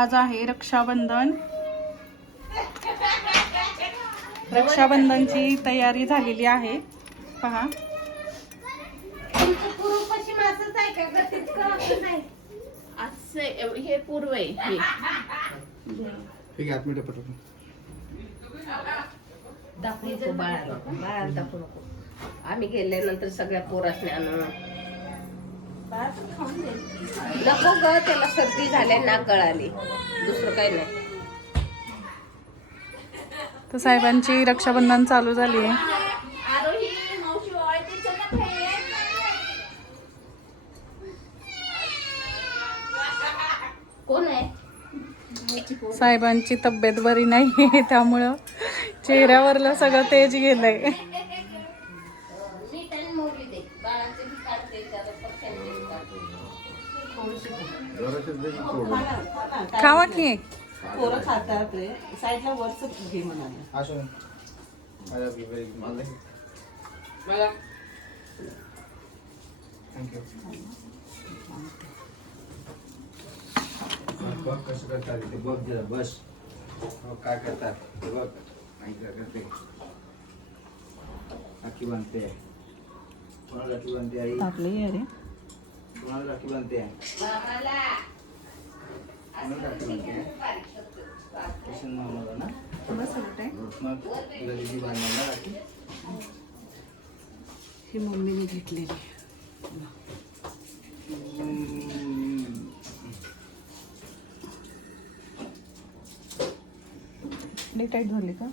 आज आहे रक्षाबंधन. रक्षाबंधनची तयारी झालेली आहे. पहा. असे हे पूर्व आहे हे. ठीक आहे आठ मिनिटं पटकन. दाखवू नको बाळाला बाळाला दाखवू नको. आम्ही गेल्यानंतर सगळ्या पोरासने आणून नको ग त्याला सर्दी झाल्या नाक गळाली. दुसरं काही नाही. तर साहेबांची रक्षाबंधन चालू झाली आहे. साहेबांची तब्येत बरी नाही त्यामुळं चेहऱ्यावरलं सगळं तेज गेलंय. की. खावा की? पोरं खातात आपले. साईडला वरच घे म्हणाले. बघ कसं करतात ते बघ जरा बस. बघ काय करतात ते बघ. आई काय करते राखी बांधते कोणाला राखी बांधते आई? टाकले अरे कोणाला राखी बांधते मामाला कोणाला राखी बांधते किशन मामाला ना मग बांधणार राखी ही मम्मीने घेतलेली टाईट झाली का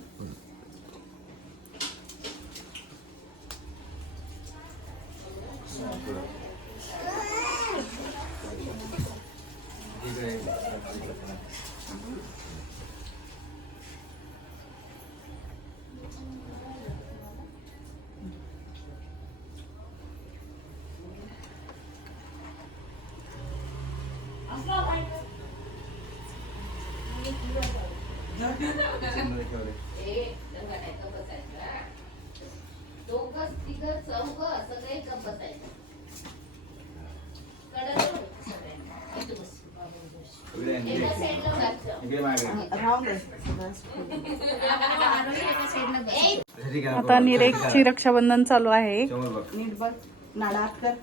आता. निरेकची रक्षाबंधन चालू आहे समोर बघ नीट बघ नाडात कर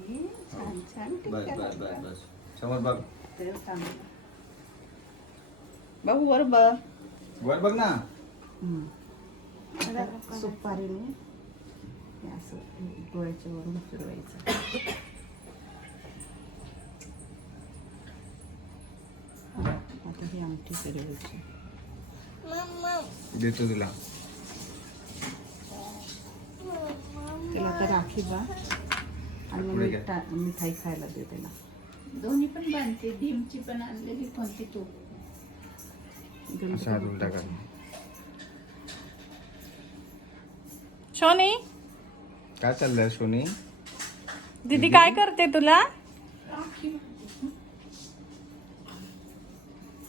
हे, छान छान बस बस बस. बस. समोर बघ. बघू वर बघ. वर बघ ना. सुपारीने असं डोळ्याच्या वरून फिरवायचं. आता ही आमटी फिरवायची. देतो तुला. त्याला तर राखी बा. आणि मग. मिठा- मिठाई खायला दे त्याला दोन्ही पण बांधते. भीमची पण आणलेली कोणती तू? असं शोनी? काय चाललंय सोनी दीदी काय करते तुला?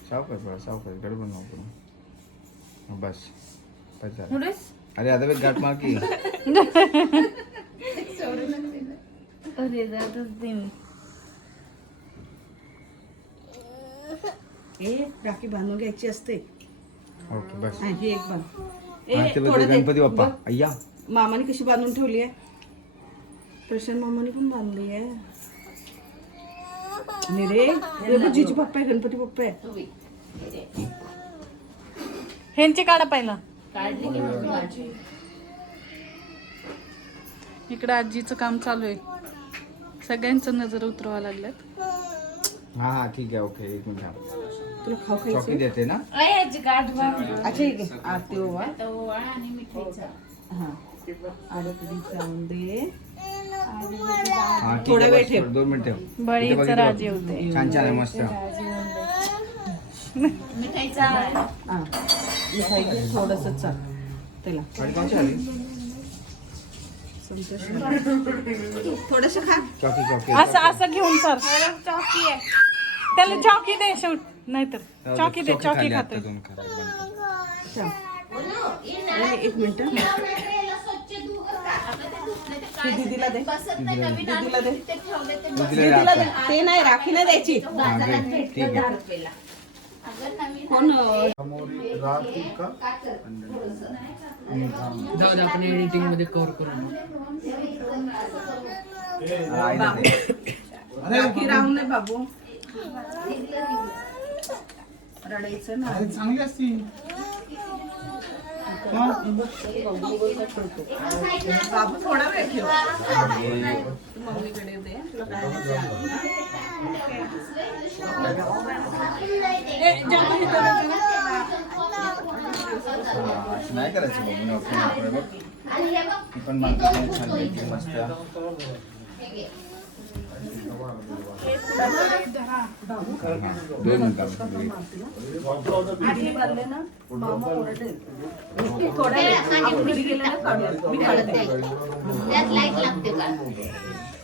सावकाश बघ सावकाश गडबड नको करू. बस बस झालं. अरे आता गाठ मार की. अरे जातच दे मी. ए राखी बांधून घ्यायची असते. ओके बस. हा, ही एक बांध. हा, ते बघ, थोडं दे. गणपती बाप्पा. बघ, अय्या. मामाने कशी बांधून ठेवली आहे? प्रशांत मामाने पण बांधली आहे. आणि रे बघ, जिजू पप्पा आहे गणपती पप्पा आहे. ह्यांची काढा पहिला. इकडे आजीचं काम चालू आहे. सगळ्यांचं नजर उतरवा लागल्यात. हा हा ठीक आहे ओके एक मिनिट तुला खाऊ चॉकी खायचं देते ना? अच्छा ठीक आहे आरती ओवा. हा. हा ठीक थोडा वेळ बस, ठेव. थोडं दोन मिनिट ठेव. इथे बळीचं बघ, इथे राज बघ. येऊ छान छान आहे मस्त. हा. मिठाई थोडस चाल. त्याला आली. थोडस खा. चॉकी चॉकी असं असं घेऊन सर. चॉकी आहे त्याला चॉकी दे शेवट. नाहीतर चॉकी दे चॉकी खाते ना. एक मिनिट दीदीला दे. बसत नाही नवीन दीदीला दे. ते दीदीला बसत दे. दीदीला दे. ते नाही राखी नाही द्यायची जाऊ दे आपण एडिटिंगमध्ये कव्हर करू आईला दे. राखी राहून नाही बाबू. रडायचं ना. चांगली असती. बाबू थोडा वेळ ठेव तू मम्मीकडे दे तुला काय नाही करायचं बघ पण मस्त दोन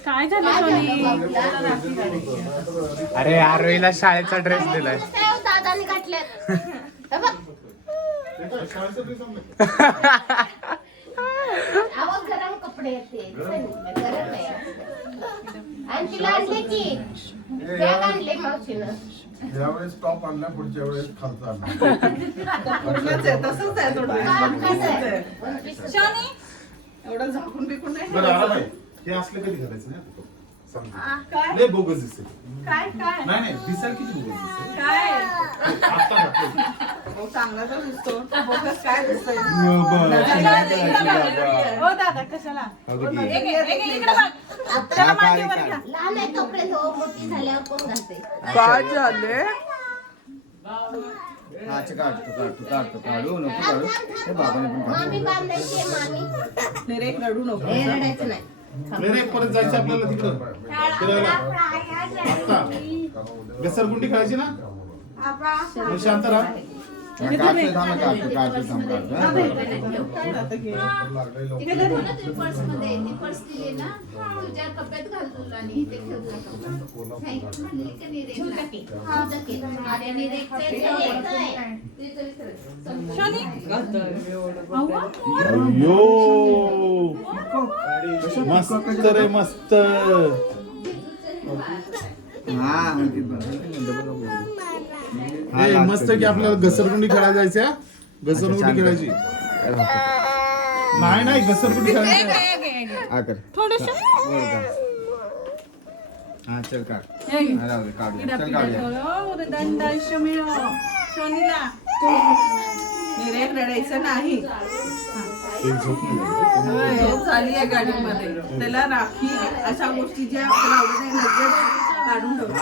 काय झालं सोनी? अरे आरोहीला शाळेचा ड्रेस दिलाय. दादाने घातल्यात हे बघ. अहो गरम कपडे येते गरम आहे आणि तिला आणले की बॅग आणले मावशीनं यावेळेस टॉप आणला पुढच्या वेळेस खालचा आणला. एवढं झाकून बिकून नाही हे असलं कधी करायचं नाही समजा काय? लय बोगस दिसेल काय काय? नाही नाही किती बोगस दिसेल काय? आता घातलं. हो चांगला तर दिसतो. बोगस काय दिसतंय? हो दादा कशाला? अगं ती. एक एक- एक- इकडे बघ. हा, काढ, काढ. लहान आहे तोपर्यंत हो मोठी झाल्यावर कोण घालते काय झाले अच्छा, काढ नको काढू. हे बाबाने पण मामी काढू बांधायची आहे मामी. निरे रडू नको. रडायचं नाही. नाही नाही परत जायचं आपल्याला तिकडं. फिरायला. आता. घसरगुंडी खेळायची ना? मग शांत राहा. काढतोय थांब ना, थांब. शनी मस्त रे मस्त. हा. हा, मस्त. की आपल्याला घसरगुंडी खेळायला जायचं? घसरगुंडी. खेळायची. नाही नाही घसरगुंडी खेळायची हा थोडस. हा चल काढ. काढूया. चल काढूया. निरे रडायचं नाही. झाली आहे गाडीमध्ये. त्याला राखी अशा गोष्टी ज्या काढून ठेवतो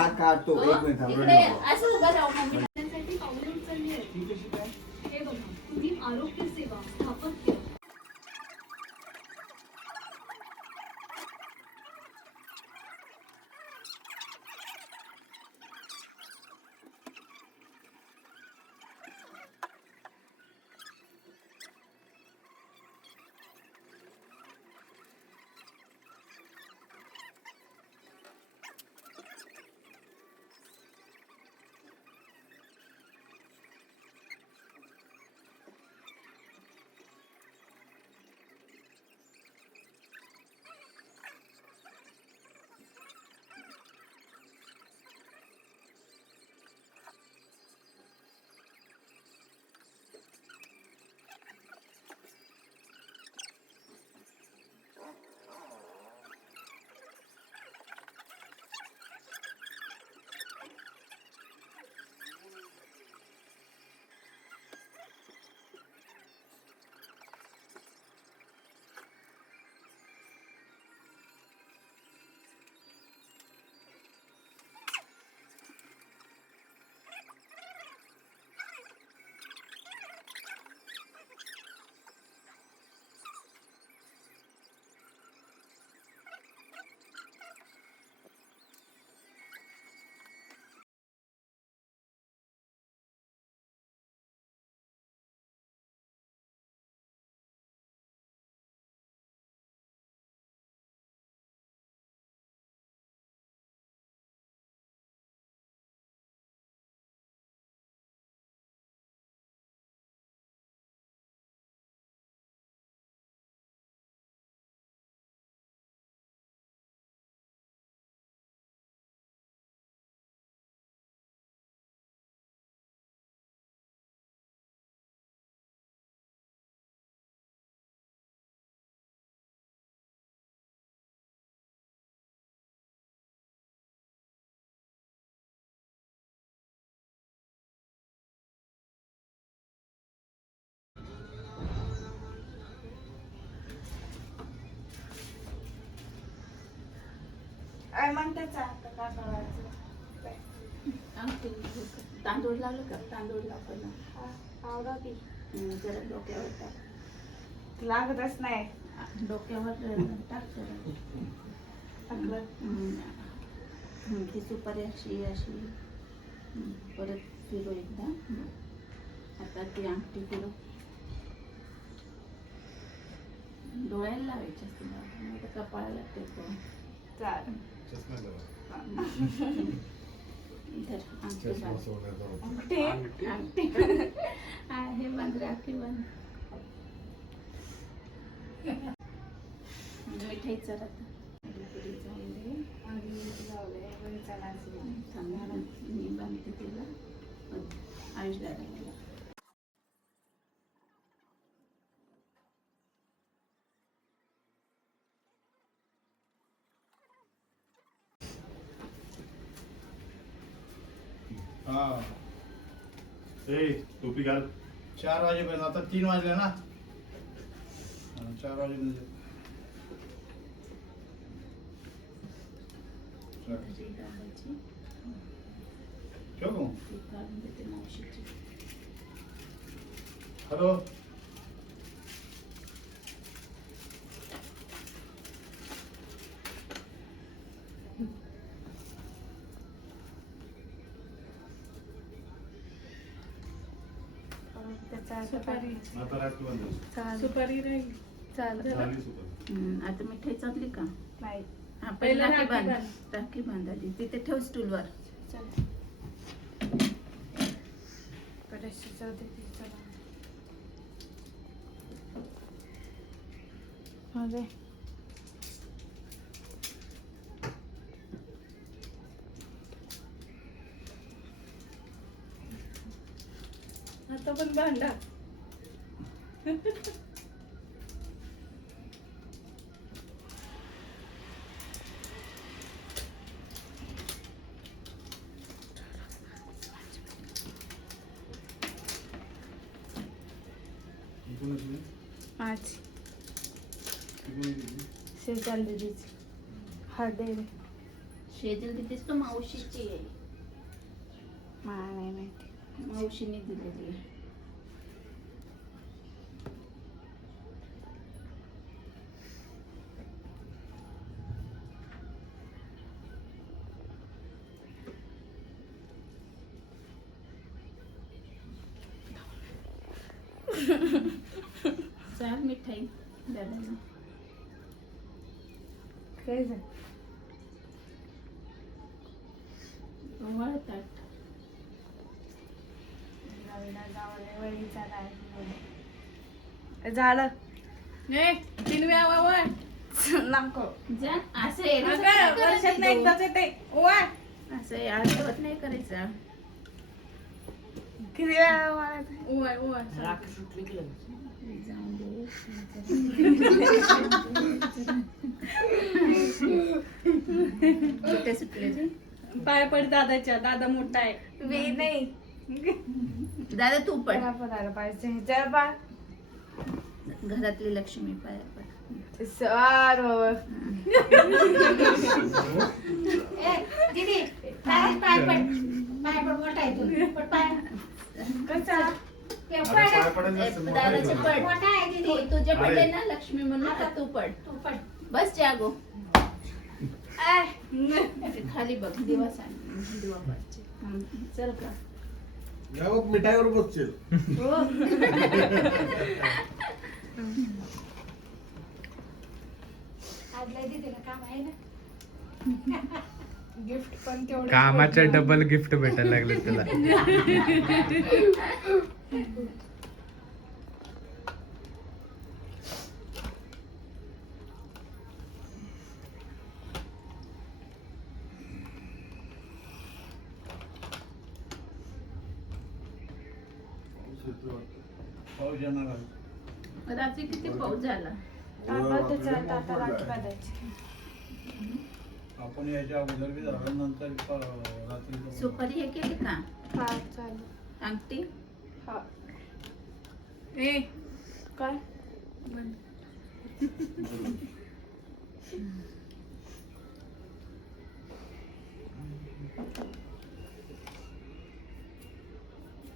काय म्हणतात का करायचं तांदूळ लावलं का? तांदूळ हं, जरा डोक्यावर टाक. लागतच नाही. डोक्यावर टाक जरा. ती सुपारी अशी अशी परत फिरो एकदा. आता ती अंगठी फिरो डोळ्याला लावायची असते कपाळाला टेकव चालेल इधर अंगठी चष्मा बांध सोडण्याचा होता. कुठे अंगठी हा, हे बांध राखी बांध मिठाई चला मी बांधते तिला आयुष दादा हा. ए टोपी घाल. चार वाजेपर्यंत आता तीन वाजले ना? हा, चार वाजेपर्यंत. चल, ठेवू हॅलो? सुपारी. आता रात्री बंद सुपारी राहील. चालेल. झाली सुपर. हं, आता मिठाई चालली का? नाही. हा पहिलं पहिला राखी राखी बांध. बांध. राखी बांधायची तिथे ठेव स्टूलवर चल बरेचसे जाऊ दे ते, चला. अरे. आता पण भांडा येते. शेजाल दीदीची हळदे शेजल तिथेच तो मावशीची आहे. मला नाही माहिती. मावशीने दिलेली आहे चाल मिठाई दादाला काय झालं ओवाळ ताट झालं. तीन वेळा नको. जा असं वर्षात नाही एकदाच येते. असं याळवत नाही करायचं. किती वेळा सुटले पाय पड दादाच्या दादा मोठा आहे. मी नाही. दादा तू पण. पाहिजे. घरातली लक्ष्मी पाया पड सर दीदी पाय पाय पड पाय पड मोठा आहे तू. पड पाय. कसा? आता पाय पडायचं असतं, मोठा आहे दादाचे तो. पड मोठा आहे दीदी. तुझे पडले ना लक्ष्मी म्हणून आता तू पड तू पड बस जागो. खाली बघ दिवा सांग. दिवा पाहिजे हं, चल का? बघ, मिठाईवर बसशील. गिफ्ट पण तेवढं कामाच्या डबल गिफ्ट भेटायला लागले तुला. किती किती पाऊस झाला? आपण याच्या अगोदर बी झाल्यानंतर रात्री सुपारी हे केली ए. काय?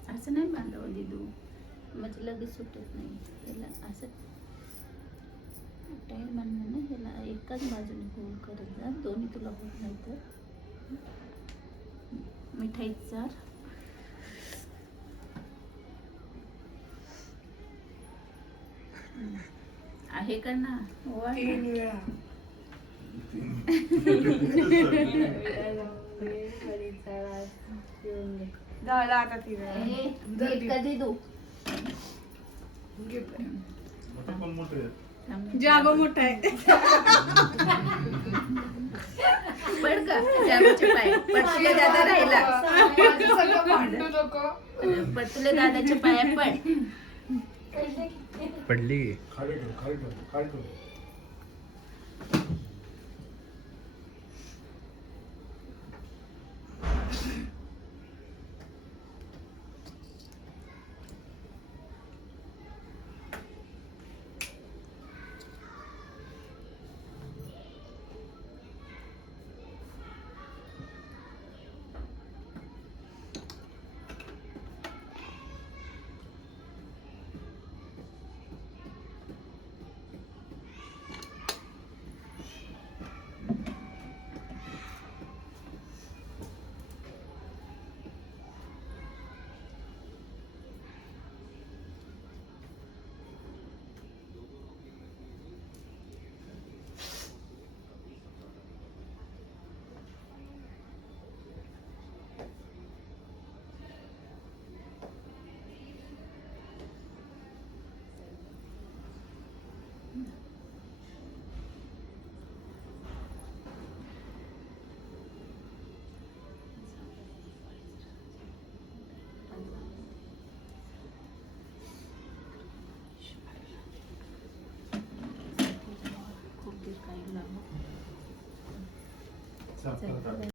असं नाही बांधवली तू? म्हणजे लगेच सुटत नाही. त्याला असं टाईम म्हणणं ना त्याला एकाच बाजूने गोल करत जा. दोन्ही तुला होत नाही तर. मिठाई चार. आहे का ना. झालं आता कधी दू. जागो मोठा आहे. पड का जागोचे पाय पटले दादा राहिला भांडू नको पटले दादाच्या पाया पड पडली खाली खाली खाली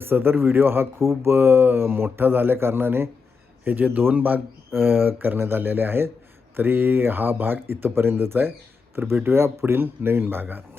सदर व्हिडिओ हा खूप मोठा झाल्याकारणाने हे जे दोन भाग करण्यात आलेले आहेत तरी हा भाग इथंपर्यंतचा आहे. तर भेटूया पुढील नवीन भागात.